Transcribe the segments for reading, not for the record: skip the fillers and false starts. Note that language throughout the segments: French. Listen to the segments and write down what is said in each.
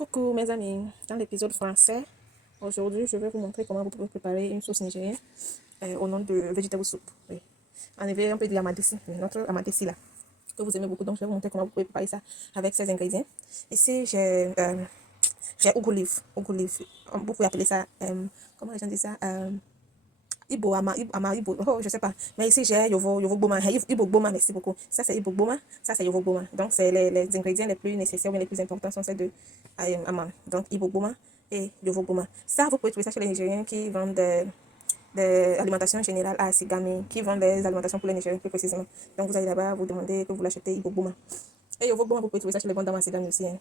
Coucou mes amis, dans l'épisode français, aujourd'hui je vais vous montrer comment vous pouvez préparer une sauce nigérienne au nom de vegetable soup. Oui. En effet, un peu de l'amadessi, notre amadessi là, que vous aimez beaucoup. Donc je vais vous montrer comment vous pouvez préparer ça avec ces ingrédients. Ici j'ai ugu leaf, ugu leaf. Vous pouvez appeler ça, comment les gens disent ça, Ibo, Ibo, oh, je sais pas. Mais ici, j'ai Yovo Boma. Ibo Boma, merci beaucoup. Ça, c'est Ibo Boma. Ça, c'est Yovo Boma. Donc, c'est les ingrédients les plus nécessaires ou les plus importants sont ces deux amans. Donc, Ibo Boma et Yovo Boma. Ça, vous pouvez trouver ça chez les Nigériens qui vendent des alimentations générales à Asigami, qui vendent des alimentations pour les Nigériens plus précisément. Donc, vous allez là-bas, vous demandez que vous l'achetez Ibo Boma. Et Yovo Boma, vous pouvez trouver ça chez les vendeurs à Asigami aussi. Hein.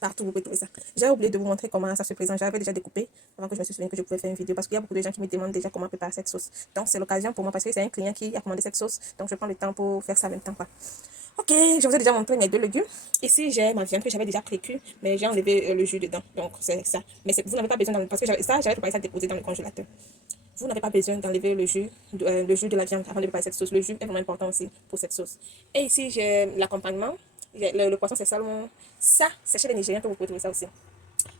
Partout, vous pouvez trouver ça. J'ai oublié de vous montrer comment ça se présente. J'avais déjà découpé avant que je me suis souvenu que je pouvais faire une vidéo parce qu'il y a beaucoup de gens qui me demandent déjà comment préparer cette sauce. Donc, c'est l'occasion pour moi parce que c'est un client qui a commandé cette sauce. Donc, je prends le temps pour faire ça en même temps. Quoi. Ok, je vous ai déjà montré mes deux légumes. Ici, j'ai ma viande que j'avais déjà pré-cuite, mais j'ai enlevé le jus dedans. Donc, c'est ça. Mais vous n'avez pas besoin d'enlever parce que j'avais préparé ça déposé dans le congélateur. Vous n'avez pas besoin d'enlever le jus de la viande avant de préparer cette sauce. Le jus est vraiment important aussi pour cette sauce. Et ici, j'ai l'accompagnement. Le poisson, c'est salmon. Ça, c'est chez les Nigériens que vous pouvez trouver ça aussi.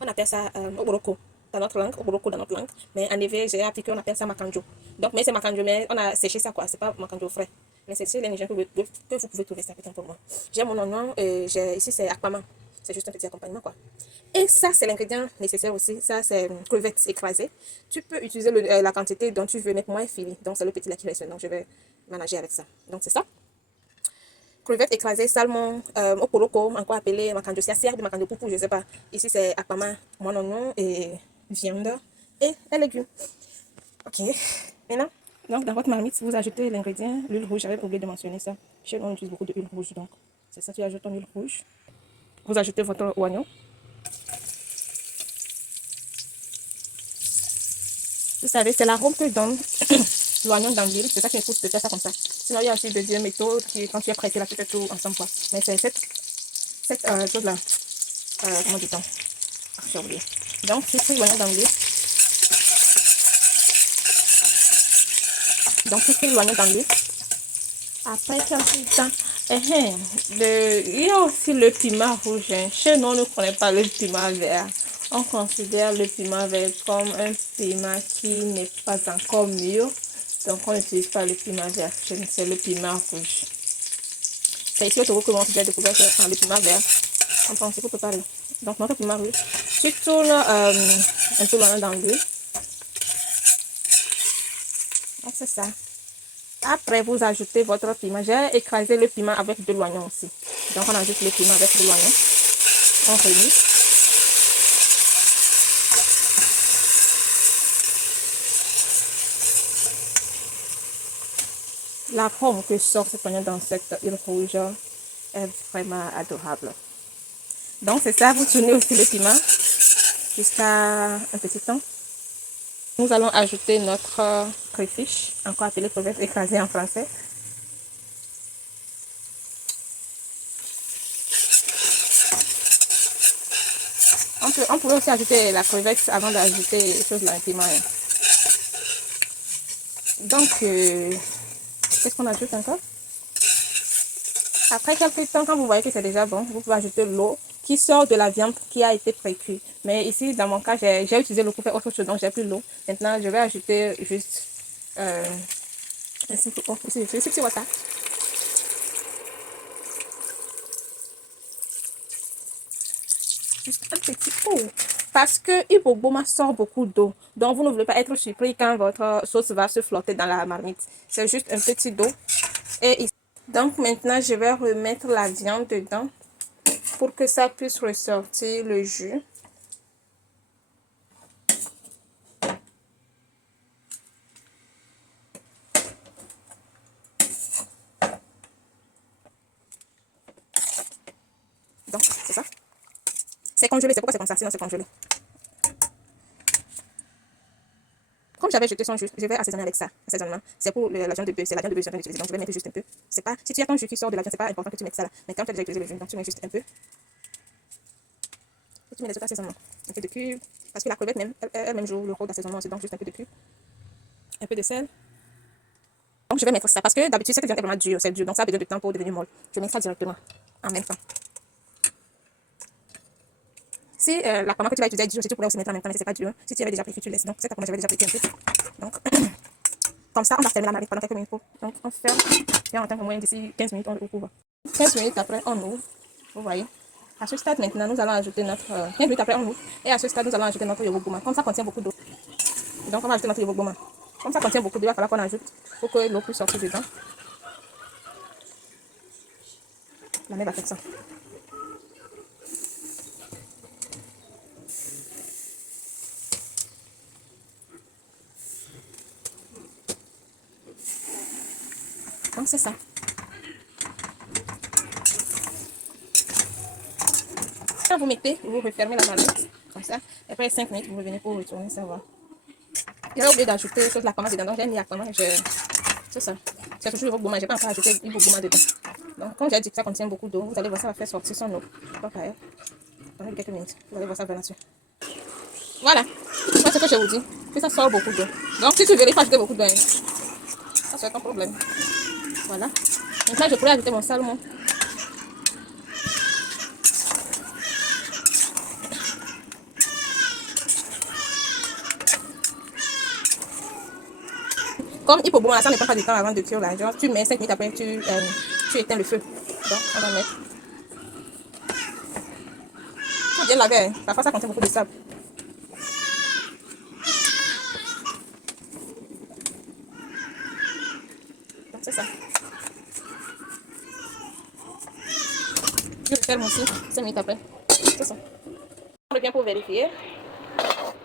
On appelle ça oboroko dans notre langue, oboroko dans notre langue. Mais en effet, j'ai appris qu'on appelle ça makanjo. Donc, mais c'est makanjo, mais on a séché ça, quoi. C'est pas makanjo frais. Mais c'est chez les Nigériens que vous pouvez trouver ça, peut-être pour moi. J'ai mon oignon, ici, c'est akpama. C'est juste un petit accompagnement, quoi. Et ça, c'est l'ingrédient nécessaire aussi. Ça, c'est crevettes écrasées. Tu peux utiliser la quantité dont tu veux, mettre moins fini. Donc, c'est le petit là qui reste. Donc, je vais manager avec ça. Donc, c'est ça. Crevettes écrasées, salmon, oporoko, encore appelé macanjo, c'est de macanjo poupou, je sais pas. Ici, c'est akpama, mon oignon et viande et les légumes. Ok. Maintenant, donc, dans votre marmite, vous ajoutez l'ingrédient, l'huile rouge. J'avais oublié de mentionner ça. Chez nous, on utilise beaucoup d'huile rouge, donc c'est ça. Tu ajoutes ton huile rouge. Vous ajoutez votre oignon. Vous savez, c'est l'arôme que donne l'oignon dans l'huile. C'est ça qui me pousse de faire ça comme ça. Sinon, il y a aussi deuxième méthode qui, quand tu es pressé, là, tu fais tout ensemble, quoi. Mais c'est cette chose-là. Comment dit-on? Ah, j'ai oublié. Donc, tu fais l'oignon dans l'huile. Donc, tu fais l'oignon dans l'huile. Après quelques temps, il y a aussi le piment rouge. Hein. Chez nous, on ne connaît pas le piment vert. On considère le piment vert comme un piment qui n'est pas encore mûr. Donc, on n'utilise pas le piment vert. C'est le piment rouge. C'est ici au Togo que l'on a découvert le piment vert. On pense pour préparer. Donc, notre piment rouge. Tu tournes un peu loin dans l'huile. Donc, c'est ça. Après, vous ajoutez votre piment. J'ai écrasé le piment avec de l'oignon aussi. Donc, on ajoute le piment avec de l'oignon. On relie. La forme que sort cet oignon dans cette huile rouge est vraiment adorable. Donc, c'est ça. Vous tournez aussi le piment jusqu'à un petit temps. Nous allons ajouter notre crayfish, encore appelé crevette écrasée en français. On pourrait aussi ajouter la crevette avant d'ajouter les choses là, un piment. Donc, qu'est-ce qu'on ajoute encore? Après quelques temps, quand vous voyez que c'est déjà bon, vous pouvez ajouter l'eau qui sort de la viande qui a été pré-cuite. Mais ici, dans mon cas, j'ai utilisé l'eau pour faire autre chose, donc j'ai plus l'eau. Maintenant, je vais ajouter juste ici, water. Juste un petit peu. Parce que Ibo Boma sort beaucoup d'eau. Donc, vous ne voulez pas être surpris quand votre sauce va se flotter dans la marmite. C'est juste un petit d'eau. Et ici. Donc, maintenant, je vais remettre la viande dedans pour que ça puisse ressortir le jus. Donc, c'est ça. C'est congelé, c'est pourquoi c'est comme ça, sinon c'est congelé. Comme j'avais jeté son jus, je vais assaisonner avec ça. Assaisonnement. C'est pour la viande de bœuf, c'est la viande de bœuf que je vais utiliser. Donc je vais mettre juste un peu. C'est pas, si tu as ton jus qui sort de la viande, c'est pas important que tu mettes ça là. Mais quand tu as déjà utilisé le jus, donc tu mets juste un peu. Et tu mets les autres assaisonnements. Un peu de cube. Parce que la crevette même, elle-même joue le rôle d'assaisonnement aussi. Donc juste un peu de cube. Un peu de sel. Donc je vais mettre ça. Parce que d'habitude, cette viande est vraiment dure. C'est dur. Donc ça a besoin de temps pour devenir molle. Je mets ça directement. En même temps. Si la commande que tu vas utiliser est dure, tu pourrais aussi mettre en même temps, mais si c'est pas dur, si tu avais déjà pris, tu laisses. Donc, cette commande, j'avais déjà pris un peu. Donc, comme ça, on va fermer la marmite pendant quelques minutes. Donc, on ferme et on attend au moins d'ici 15 minutes, on ouvre. 15 minutes après, on ouvre. Vous voyez. À ce stade, maintenant, nous allons ajouter notre... 15 minutes après, on ouvre. Et à ce stade, nous allons ajouter notre yogourt gourmand. Comme ça contient beaucoup d'eau. Donc, on va ajouter notre yogourt gourmand. Comme ça contient beaucoup d'eau, il va falloir qu'on ajoute pour que l'eau puisse sortir dedans. La mère va faire ça. Donc, c'est ça. Quand vous mettez, vous refermez la marmite. Comme ça. Et après 5 minutes, vous revenez pour retourner, ça va. J'ai oublié d'ajouter toute la commande dedans. Donc, j'ai mis la commande. C'est ça. C'est toujours le yogourt gourmand. Je n'ai pas encore ajouté le yogourt gourmand dedans. Donc, comme j'ai dit que ça contient beaucoup d'eau, vous allez voir, ça va faire sortir son eau. Donc, pendant quelques minutes, vous allez voir ça va là-dessus. Voilà. C'est ce que je vous dis. Que ça sort beaucoup d'eau. Donc, si tu veux, il faut ajouter beaucoup d'eau. Ça, c'est ton problème. Voilà. Maintenant, je pourrais ajouter mon salmon. Comme il faut bon, ça ne prend pas du temps avant de cuire là. Genre, tu mets 5 minutes après, tu éteins le feu. Donc, on va mettre. Il faut bien laver. Hein. Parfois, ça contient beaucoup de sable. Donc, c'est ça. Je le ferme aussi 5 minutes après. C'est ça. On revient pour vérifier.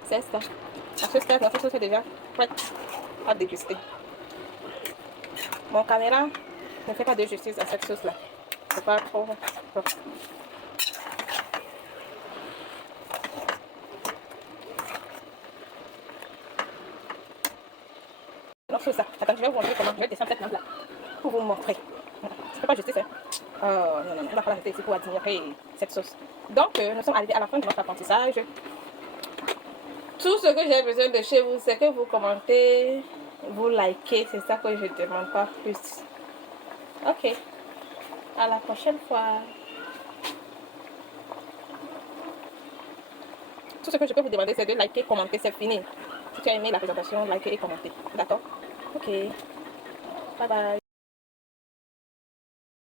C'est ça. À ce stade, la sauce est déjà prête à déguster. Mon caméra ne fait pas de justice à cette sauce-là. C'est pas trop. Non, c'est ça. Attends, je vais vous montrer comment. Je vais descendre cette lampe-là pour vous montrer. Je peux pas justice, hein. Non, non, non. On va pas l'arrêter ici pour admirer cette sauce. Donc, nous sommes arrivés à la fin de notre apprentissage. Tout ce que j'ai besoin de chez vous, c'est que vous commentez, vous likez. C'est ça que je ne demande pas plus. Ok. À la prochaine fois. Tout ce que je peux vous demander, c'est de liker, commenter, c'est fini. Si tu as aimé la présentation, liker et commenter. D'accord? Ok. Bye bye.